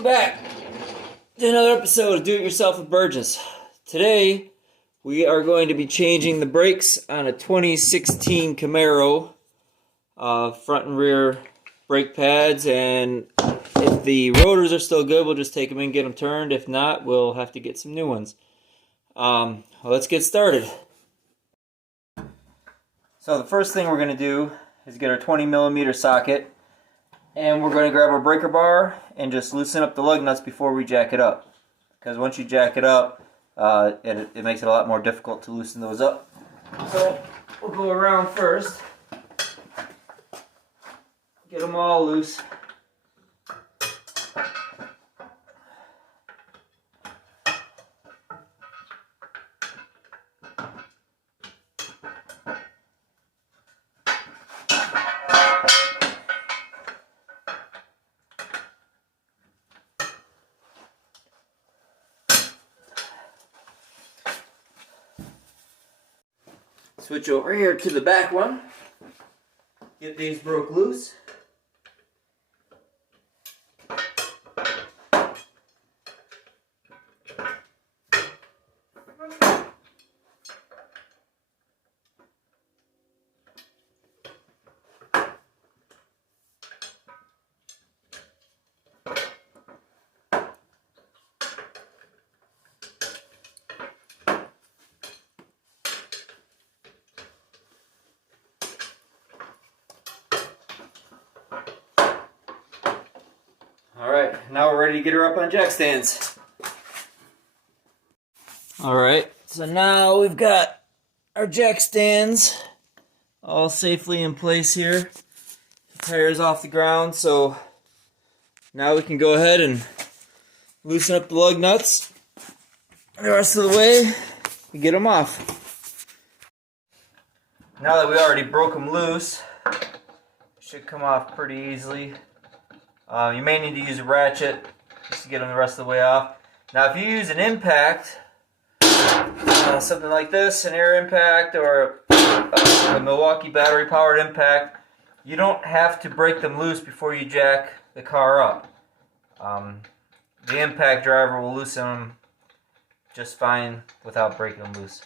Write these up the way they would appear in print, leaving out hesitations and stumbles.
Welcome back to another episode of Do It Yourself with Burgess. Today we are going to be changing the brakes on a 2016 Camaro, front and rear brake pads, and if the rotors are still good, we'll just take them in and get them turned. If not, we'll have to get some new ones. Let's get started. So the first thing we're going to do is get our 20mm socket, and we're going to grab our breaker bar and just loosen up the lug nuts before we jack it up. Because once you jack it up, it makes it a lot more difficult to loosen those up. So we'll go around first, get them all loose. Switch over here to the back one. Get these broke loose. Alright, now we're ready to get her up on jack stands. Alright, so now we've got our jack stands all safely in place here. The tire's off the ground, so now we can go ahead and loosen up the lug nuts. The rest of the way, we get them off. Now that we already broke them loose, it should come off pretty easily. You may need to use a ratchet just to get them the rest of the way off. Now if you use an impact, something like this, an air impact or a Milwaukee battery powered impact, you don't have to break them loose before you jack the car up. The impact driver will loosen them just fine without breaking them loose.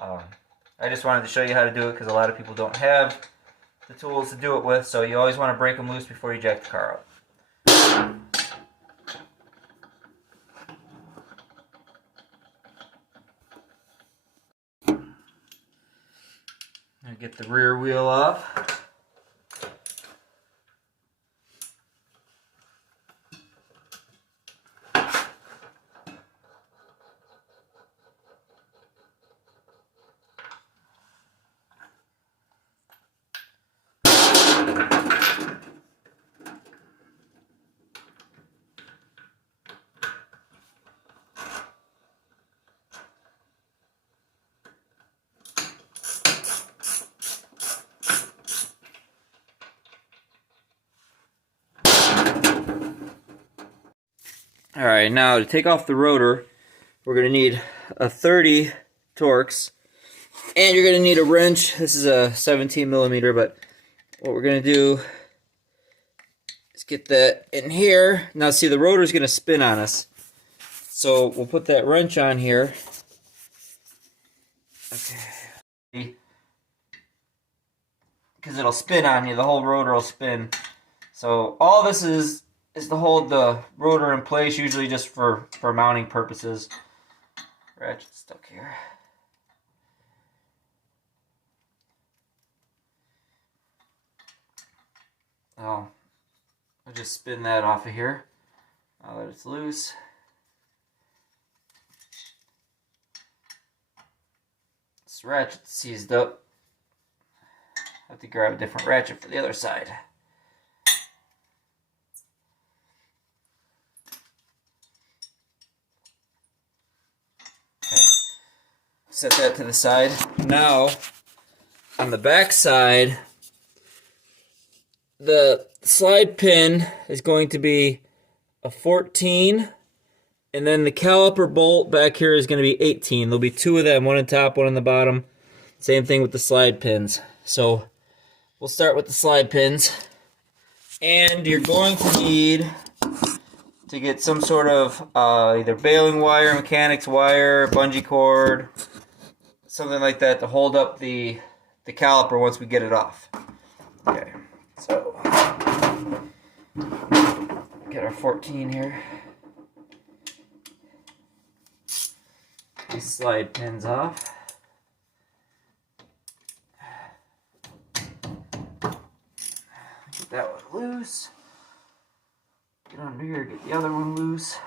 I just wanted to show you how to do it because a lot of people don't have the tools to do it with, so you always want to break them loose before you jack the car up. Now get the rear wheel off. Alright, now to take off the rotor, we're going to need a 30 Torx, and you're going to need a wrench. This is a 17mm, but what we're going to do is get that in here. Now see, the rotor is going to spin on us, so we'll put that wrench on here. Okay. Because it'll spin on you, the whole rotor will spin. So all this is to hold the rotor in place, usually just for mounting purposes. Ratchet stuck here. Oh, I'll just spin that off of here now that it's loose. This ratchet's seized up. I have to grab a different ratchet for the other side. Set that to the side. Now, on the back side, the slide pin is going to be a 14, and then the caliper bolt back here is going to be 18. There'll be two of them, one on top, one on the bottom. Same thing with the slide pins. So we'll start with the slide pins. And you're going to need to get some sort of either baling wire, mechanics wire, bungee cord, something like that to hold up the caliper once we get it off. Okay, so get our 14 here. These slide pins off. Get that one loose. Get under here, get the other one loose.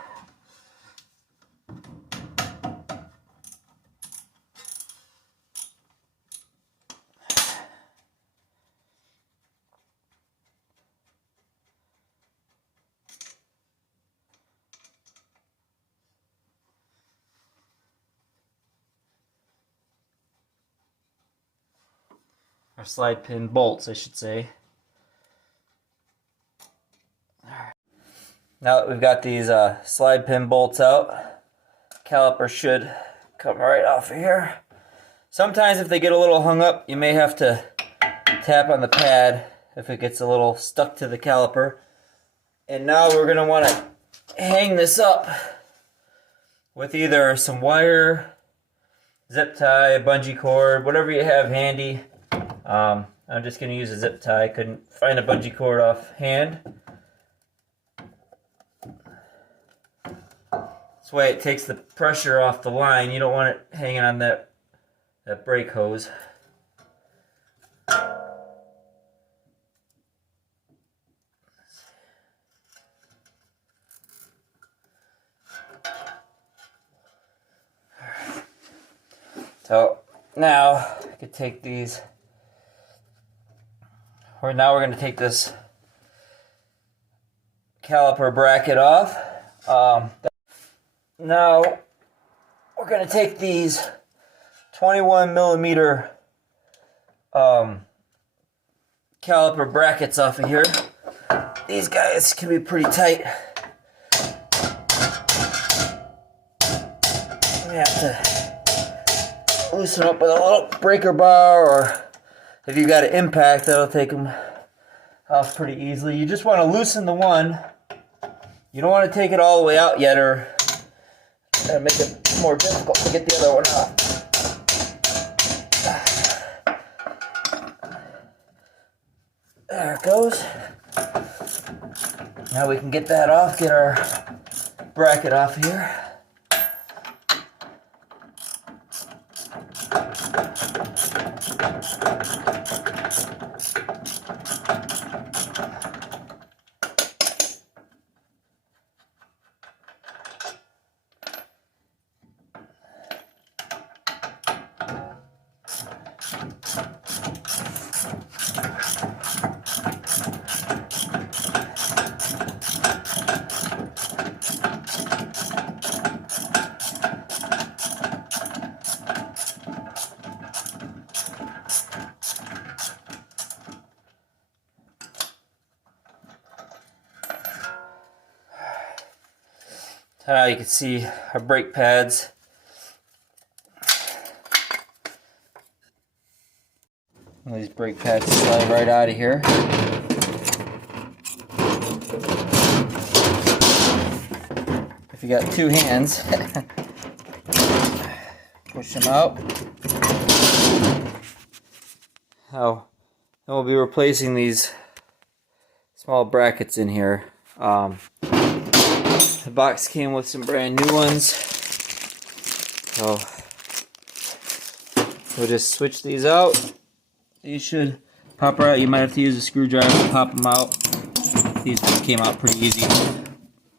Our slide pin bolts, I should say. Now that we've got these slide pin bolts out, caliper should come right off of here. Sometimes if they get a little hung up, you may have to tap on the pad if it gets a little stuck to the caliper. And now we're going to want to hang this up with either some wire, zip tie, bungee cord, whatever you have handy. I'm just going to use a zip tie. I couldn't find a bungee cord offhand. This way it takes the pressure off the line. You don't want it hanging on that brake hose. So now I could take these. Now we're going to take this caliper bracket off. Now we're going to take these 21 millimeter caliper brackets off of here. These guys can be pretty tight. We have to loosen up with a little breaker bar, or if you've got an impact, that'll take them off pretty easily. You just want to loosen the one. You don't want to take it all the way out yet, or make it more difficult to get the other one off. There it goes. Now we can get that off, get our bracket off here. You can see our brake pads. These brake pads slide right out of here. If you got two hands, push them out. Now we'll be replacing these small brackets in here. The box came with some brand new ones, so we'll just switch these out. These should pop right out. You might have to use a screwdriver to pop them out. These came out pretty easy.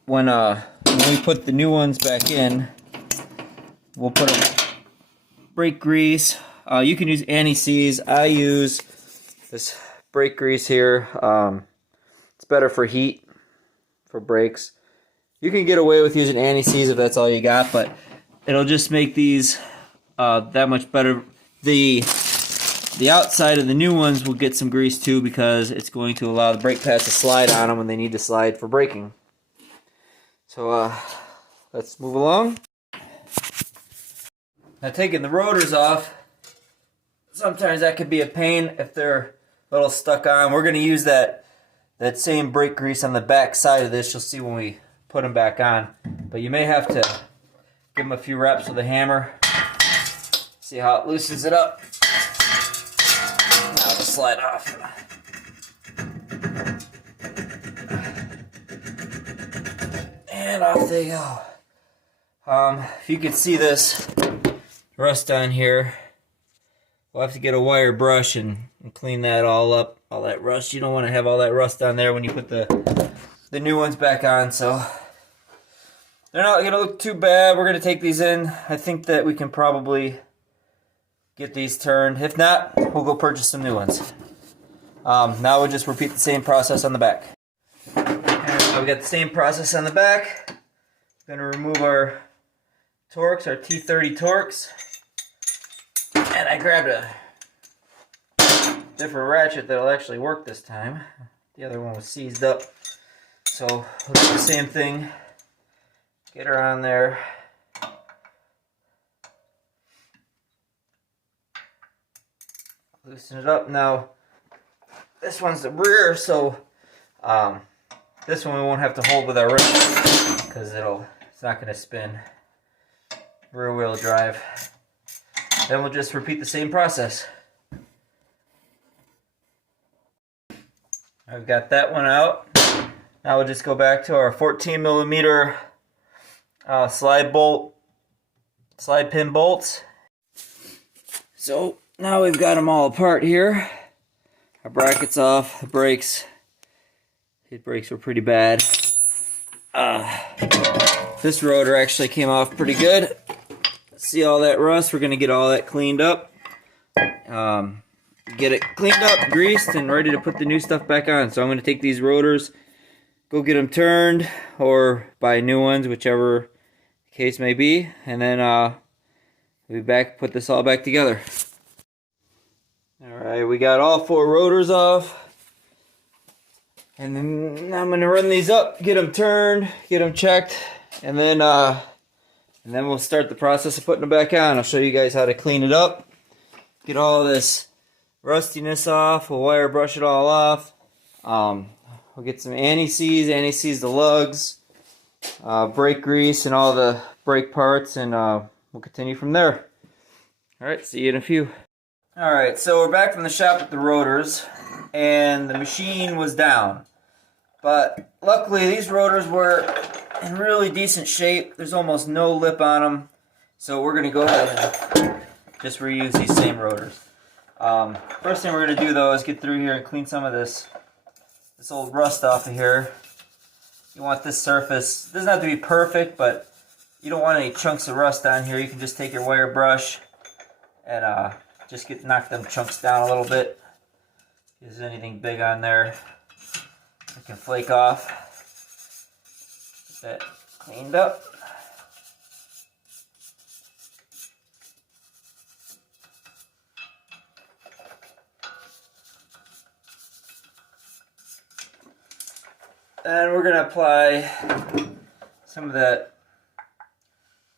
When we put the new ones back in, we'll put a brake grease. You can use anti-seize. I use this brake grease here. It's better for heat, for brakes. You can get away with using anti-seize if that's all you got, but it'll just make these that much better. The outside of the new ones will get some grease too, because it's going to allow the brake pads to slide on them when they need to slide for braking. So let's move along. Now, taking the rotors off, sometimes that could be a pain if they're a little stuck on. We're going to use that same brake grease on the back side of this. You'll see when we put them back on. But you may have to give them a few reps with a hammer. See how it loosens it up. Now it'll slide off. And off they go. If you can see this rust on here, we'll have to get a wire brush and clean that all up, all that rust. You don't want to have all that rust on there when you put the new ones back on, so they're not going to look too bad. We're going to take these in. I think that we can probably get these turned. If not, we'll go purchase some new ones. Now we'll just repeat the same process on the back. And so we got the same process on the back. Going to remove our Torx, our T30 Torx. And I grabbed a different ratchet that'll actually work this time. The other one was seized up. So we'll do the same thing. Get her on there. Loosen it up. Now, this one's the rear, so this one we won't have to hold with our wrist because it's not going to spin. Rear wheel drive. Then we'll just repeat the same process. I've got that one out. Now we'll just go back to our 14mm slide pin bolts. So now we've got them all apart here. Our bracket's off. The brakes were pretty bad. This rotor actually came off pretty good. See all that rust? We're going to get all that cleaned up. Get it cleaned up, greased, and ready to put the new stuff back on. So I'm going to take these rotors, go get them turned, or buy new ones, whichever the case may be. And then we'll be back, put this all back together. Alright, we got all 4 rotors off. And then I'm going to run these up, get them turned, get them checked, and then we'll start the process of putting them back on. I'll show you guys how to clean it up, get all this rustiness off. We'll wire brush it all off. We'll get some anti-seize the lugs, brake grease, and all the brake parts, and we'll continue from there. Alright, see you in a few. Alright, so we're back from the shop with the rotors, and the machine was down. But luckily these rotors were in really decent shape. There's almost no lip on them. So we're going to go ahead and just reuse these same rotors. First thing we're going to do though is get through here and clean some of this old rust off of here. You want this surface, it doesn't have to be perfect, but you don't want any chunks of rust on here. You can just take your wire brush and just knock them chunks down a little bit. If there's anything big on there, it can flake off. Get that cleaned up. And we're going to apply some of that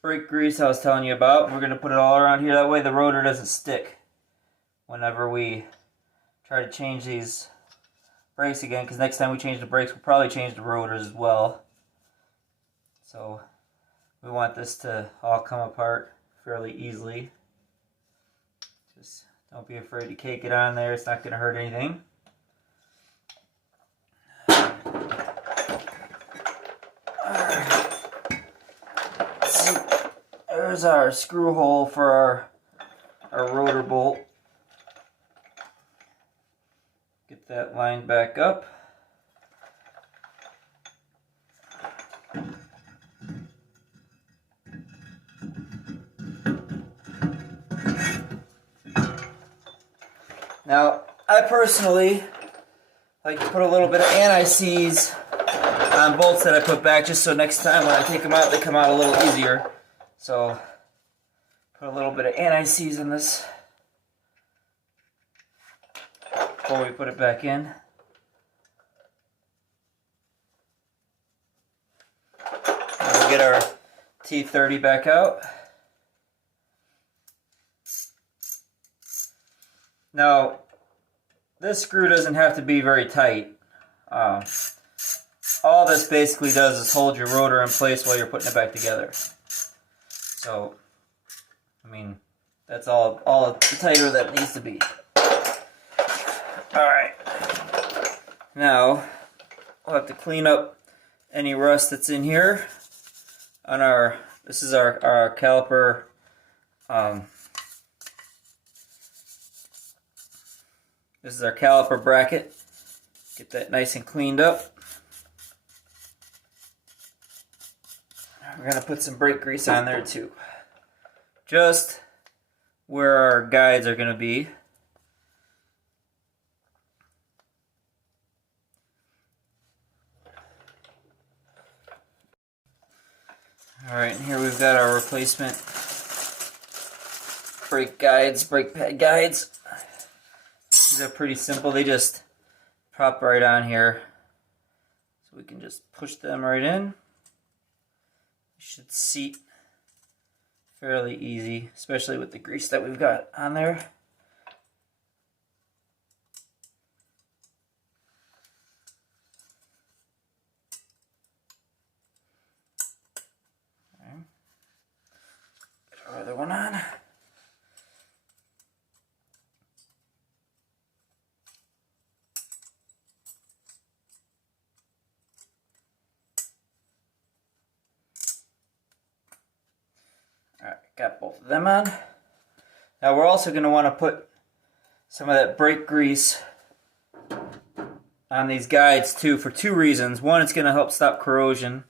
brake grease I was telling you about. We're going to put it all around here. That way the rotor doesn't stick whenever we try to change these brakes again. Because next time we change the brakes, we'll probably change the rotors as well. So we want this to all come apart fairly easily. Just don't be afraid to cake it on there. It's not going to hurt anything. There's our screw hole for our rotor bolt. Get that lined back up. Now, I personally like to put a little bit of anti-seize on bolts that I put back, just so next time when I take them out, they come out a little easier. So, put a little bit of anti-seize in this before we put it back in. And we'll get our T30 back out. Now, this screw doesn't have to be very tight. All all this basically does is hold your rotor in place while you're putting it back together. So, I mean, that's all the tighter that it needs to be. Alright. Now, we'll have to clean up any rust that's in here on our, this is our caliper, this is our caliper bracket. Get that nice and cleaned up. We're going to put some brake grease on there too. Just where our guides are going to be. Alright, and here we've got our replacement brake guides, brake pad guides. These are pretty simple. They just prop right on here. So we can just push them right in. They should seat fairly easy, especially with the grease that we've got on there. Okay. Get our other one on. Alright, got both of them on. Now we're also going to want to put some of that brake grease on these guides too for two reasons. One, it's going to help stop corrosion.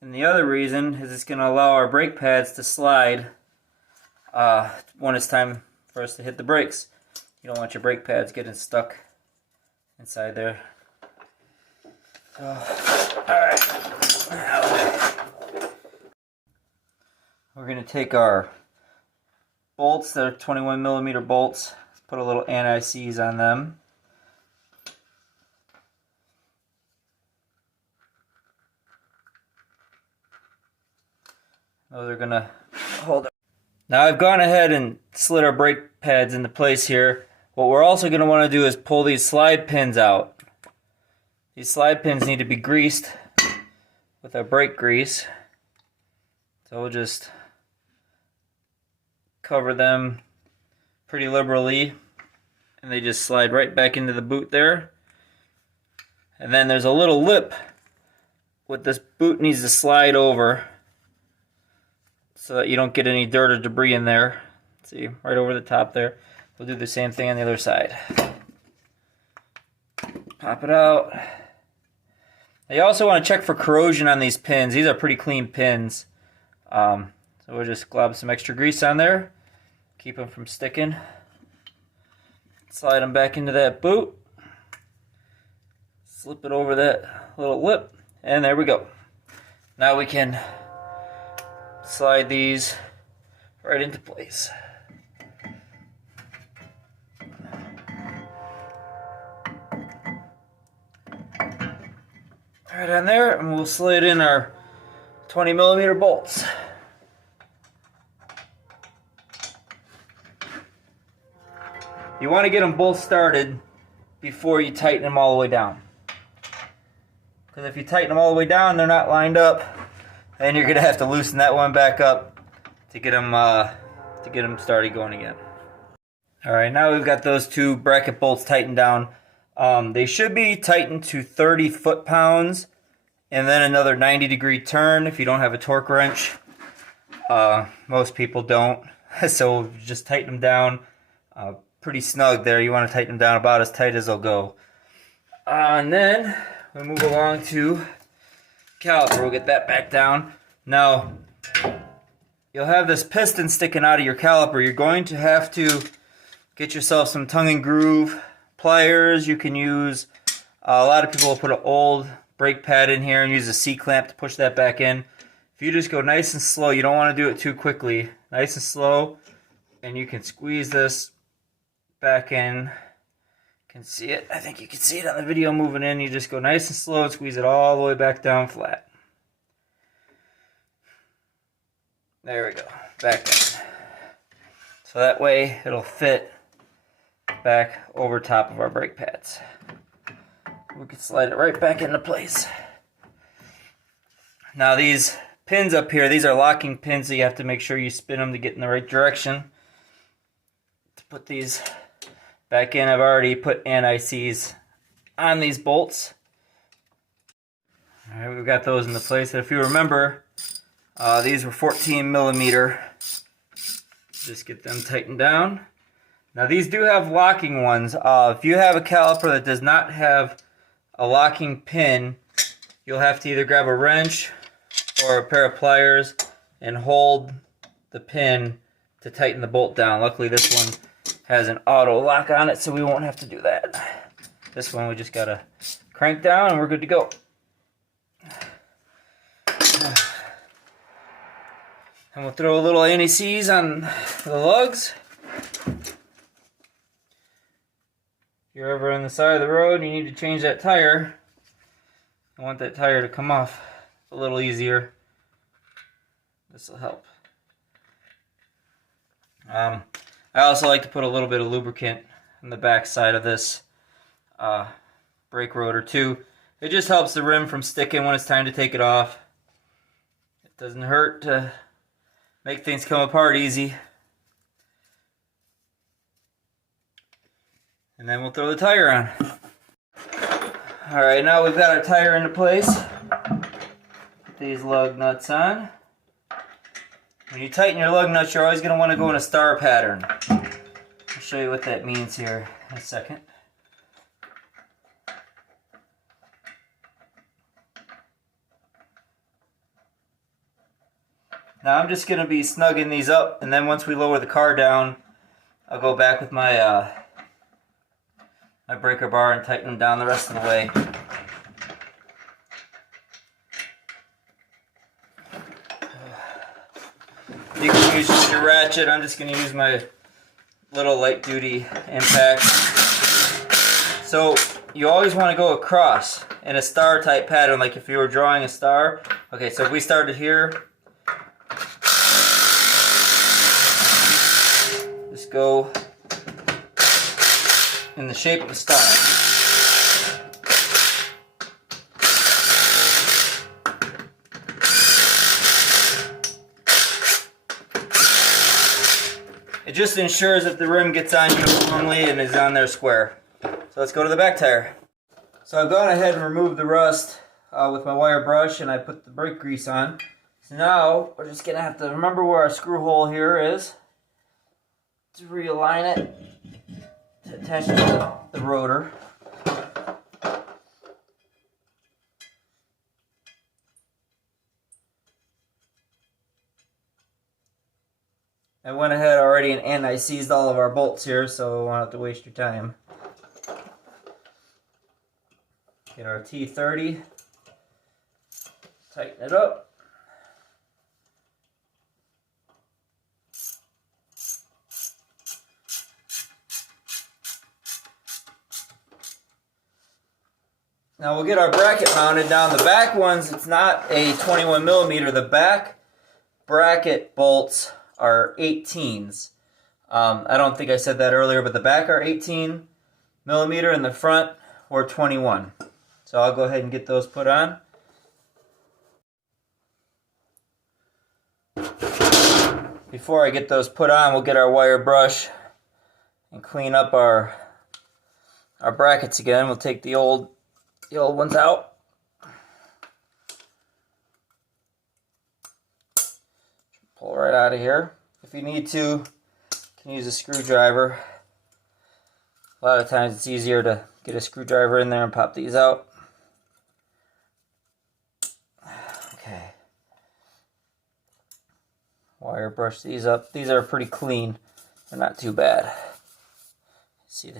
And the other reason is it's going to allow our brake pads to slide when it's time for us to hit the brakes. You don't want your brake pads getting stuck inside there. Alright. We're going to take our bolts that are 21mm bolts, put a little anti-seize on them. Those are going to hold it. Now I've gone ahead and slid our brake pads into place here. What we're also going to want to do is pull these slide pins out. These slide pins need to be greased with our brake grease. So we'll just cover them pretty liberally, and they just slide right back into the boot there. And then there's a little lip what this boot needs to slide over so that you don't get any dirt or debris in there. See, right over the top there. We'll do the same thing on the other side. Pop it out. Now you also want to check for corrosion on these pins. These are pretty clean pins. So we'll just glob some extra grease on there. Keep them from sticking. Slide them back into that boot. Slip it over that little lip. And there we go. Now we can slide these right into place. Right on there, and we'll slide in our 20mm bolts. You want to get them both started before you tighten them all the way down. Because if you tighten them all the way down, they're not lined up, and you're going to have to loosen that one back up to get them started going again. Alright, now we've got those two bracket bolts tightened down. They should be tightened to 30 foot-pounds and then another 90-degree turn if you don't have a torque wrench. Most people don't, so just tighten them down pretty snug there. You want to tighten them down about as tight as they'll go. And then we move along to caliper. We'll get that back down. Now, you'll have this piston sticking out of your caliper. You're going to have to get yourself some tongue and groove pliers. You can use, a lot of people will put an old brake pad in here and use a C-clamp to push that back in. If you just go nice and slow, you don't want to do it too quickly. Nice and slow, and you can squeeze this back in. You can see it. I think you can see it on the video moving in. You just go nice and slow and squeeze it all the way back down flat. There we go. Back in. So that way it'll fit back over top of our brake pads. We can slide it right back into place. Now these pins up here, these are locking pins, so you have to make sure you spin them to get in the right direction. To put these back in, I've already put anti-seize on these bolts. Alright, we've got those into place. And if you remember, these were 14 millimeter. Just get them tightened down. Now these do have locking ones. If you have a caliper that does not have a locking pin, you'll have to either grab a wrench or a pair of pliers and hold the pin to tighten the bolt down. Luckily this one has an auto lock on it, so we won't have to do that. This one we just gotta crank down and we're good to go. And we'll throw a little anti-seize on the lugs. If you're ever on the side of the road and you need to change that tire, I want that tire to come off a little easier. This will help. I also like to put a little bit of lubricant on the back side of this brake rotor too. It just helps the rim from sticking when it's time to take it off. It doesn't hurt to make things come apart easy. And then we'll throw the tire on. Alright, now we've got our tire into place. Put these lug nuts on. When you tighten your lug nuts, you're always going to want to go in a star pattern. I'll show you what that means here in a second. Now I'm just going to be snugging these up, and then once we lower the car down, I'll go back with my my breaker bar and tighten them down the rest of the way. You can use your ratchet. I'm just going to use my little light duty impact. So you always want to go across in a star type pattern, like if you were drawing a star. Okay, so if we started here, just go in the shape of a star. It just ensures that the rim gets on uniformly and is on there square. So let's go to the back tire. So I've gone ahead and removed the rust with my wire brush, and I put the brake grease on. So now we're just going to have to remember where our screw hole here is to realign it to attach to the rotor. I went ahead already and anti-seized all of our bolts here, so we won't have to waste your time. Get our T30, tighten it up. Now we'll get our bracket mounted down. The back ones, it's not a 21 millimeter. The back bracket bolts are 18s. I don't think I said that earlier, but the back are 18 millimeter and the front were 21. So I'll go ahead and get those put on. Before I get those put on, we'll get our wire brush and clean up our brackets again. We'll take the old ones out. Pull right out of here. If you need to, you can use a screwdriver. A lot of times it's easier to get a screwdriver in there and pop these out. Okay. Wire brush these up. These are pretty clean. They're not too bad. See,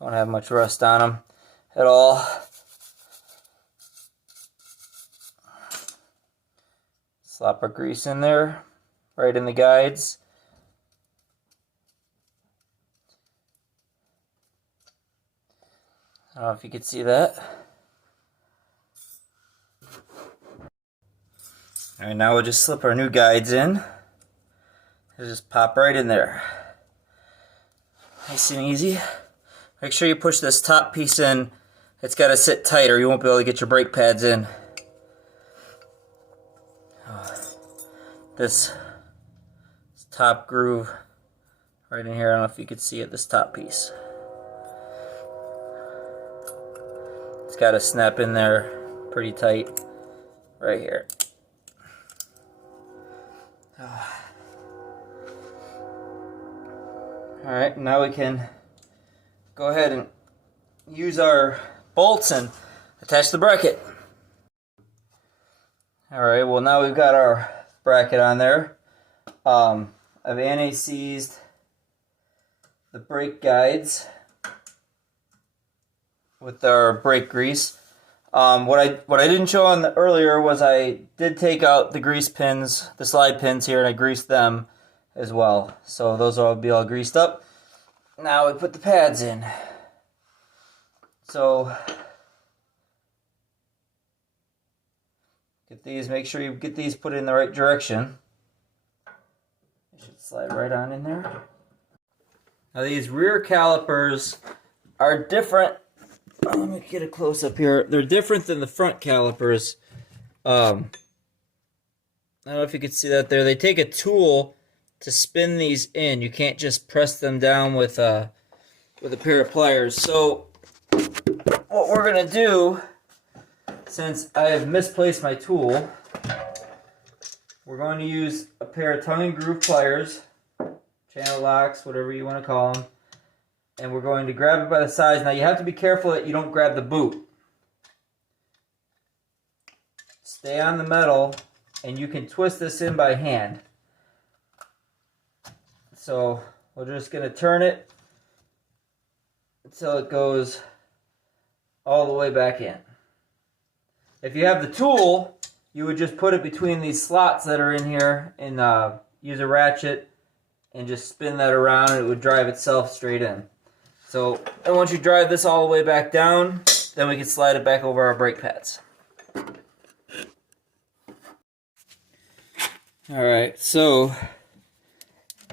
don't have much rust on them at all. Slop our grease in there, right in the guides. I don't know if you can see that. Alright, now we'll just slip our new guides in. They'll just pop right in there. Nice and easy. Make sure you push this top piece in. It's got to sit tight or you won't be able to get your brake pads in. this top groove right in here. I don't know if you can see it, this top piece. It's got to snap in there pretty tight right here. Alright, now we can go ahead and use our bolts and attach the bracket. Alright, well now we've got our bracket on there. I've anti-seized the brake guides with our brake grease. What I didn't show on the earlier was I did take out the grease pins, the slide pins here, and I greased them as well. So those will be all greased up. Now we put the pads in. So get these, make sure you get these put in the right direction. They should slide right on in there. Now these rear calipers are different. Let me get a close up here. They're different than the front calipers. I don't know if you can see that there. They take a tool to spin these in. You can't just press them down with a pair of pliers. So what we're gonna do, since I have misplaced my tool, we're going to use a pair of tongue and groove pliers, channel locks, whatever you want to call them, and we're going to grab it by the sides. Now you have to be careful that you don't grab the boot. Stay on the metal, and you can twist this in by hand. So we're just going to turn it until it goes all the way back in. If you have the tool, you would just put it between these slots that are in here and use a ratchet and just spin that around, and it would drive itself straight in. So, and once you drive this all the way back down, then we can slide it back over our brake pads. Alright, so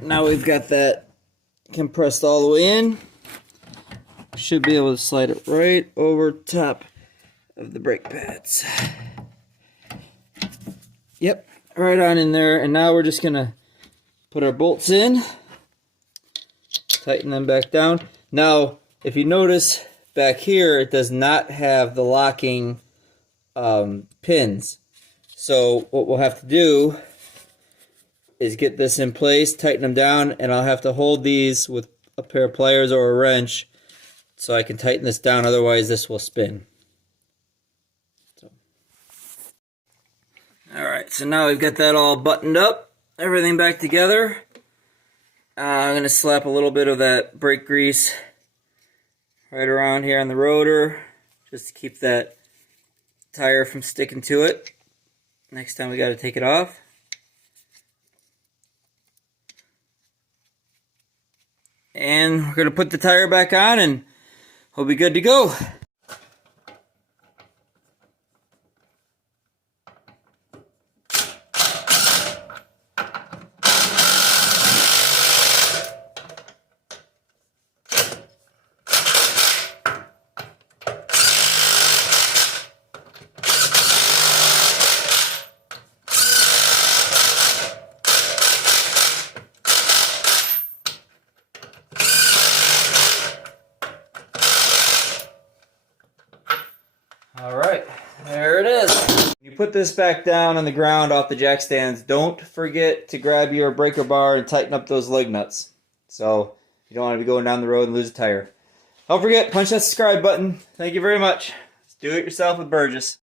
now we've got that compressed all the way in. Should be able to slide it right over top of the brake pads. Yep, right on in there. And now we're just gonna put our bolts in, tighten them back down. Now, if you notice back here, it does not have the locking pins. So what we'll have to do is get this in place, tighten them down, and I'll have to hold these with a pair of pliers or a wrench so I can tighten this down, otherwise this will spin. Alright, so now we've got that all buttoned up, everything back together. I'm going to slap a little bit of that brake grease right around here on the rotor, just to keep that tire from sticking to it. Next time we got to take it off. And we're going to put the tire back on and we'll be good to go. Alright, there it is. You put this back down on the ground off the jack stands. Don't forget to grab your breaker bar and tighten up those lug nuts. So you don't want to be going down the road and lose a tire. Don't forget, punch that subscribe button. Thank you very much. Let's do it yourself with Burgess.